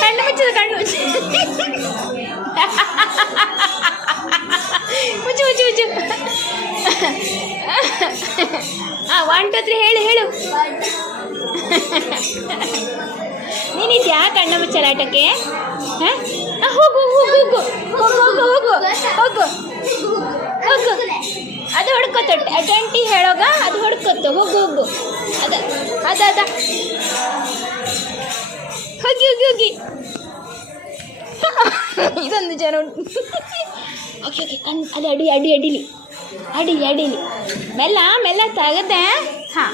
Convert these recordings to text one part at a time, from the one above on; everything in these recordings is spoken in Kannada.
ಕಣ್ಣು ಮುಚ್ಚದು ಕಣ್ಣು ಮುಚ್ಚು ಮುಚ್ಚು ಮುಚ್ಚು ಮುಚ್ಚು ಹಾಂ ಒನ್ ಟು ತ್ರೀ ಹೇಳು ಹೇಳು ನೀನಿದ್ಯಾ ಕಣ್ಣು ಮುಚ್ಚಲಾಟಕ್ಕೆ ಹಾಂ ಹೋಗು ಹೋಗು ಹೋಗು ಹೋಗು ಹೋಗು ಹೋಗು ಹೋಗು ಹೋಗು ಅದು ಹೊಡ್ಕೊತ ಟ್ವೆಂಟಿ ಹೇಳೋಗ ಅದು ಹೊಡ್ಕೊತ್ತು ಹೋಗು ಹೋಗು ಅದ ಅದ ಅದ ಹೋಗಿ ಹೋಗಿ ಹೋಗಿ ಇದೊಂದು ಜನ ಉಂಟು ಓಕೆ ಓಕೆ ಕಣ್ ಅದು ಅಡಿ ಅಡಿ ಅಡಿಲಿ ಅಡಿಲಿ ಅಡಿಲಿ ಮೆಲ್ಲ ಮೆಲ್ಲ ತಗದೆ ಹಾಂ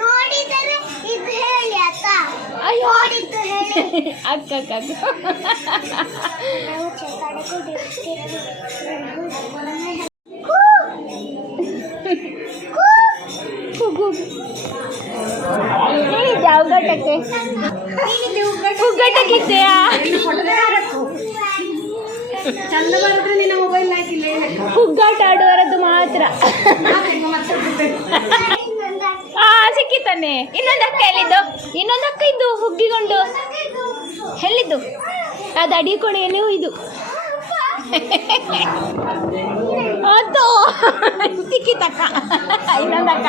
ನೋಡಿದರೆ ಇದು ಹೇಳಿ ಅಕ್ಕ. ಅಯ್ಯೋ. ನೋಡಿದ್ದು ಹೇಳಿ. ಅಕ್ಕ ಅಕ್ಕ ಹೇಳಿದ್ದೆ ಚಂದ ಬರೋದ್ರೆ ನಿನ್ನ ಮೊಬೈಲ್ ಹಾಕಿಲ್ಲ ಉಗ್ಗಾಟ ಆಡುವರದ್ದು ಮಾತ್ರ. ಸಿಕ್ಕಿತಾನೆ ಇನ್ನೊಂದು ಅಕ್ಕ ಎಲ್ಲಿದ್ದು? ಇನ್ನೊಂದು ಅಕ್ಕ ಇದ್ದು ಹುಗ್ಗಿಕೊಂಡು ಎಲ್ಲಿದ್ದು? ಅದು ಅಡಿ ನೀವು ಇದು ಅದು. ಸಿಕ್ಕಿತಕ್ಕ. ಇನ್ನೊಂದಕ್ಕ.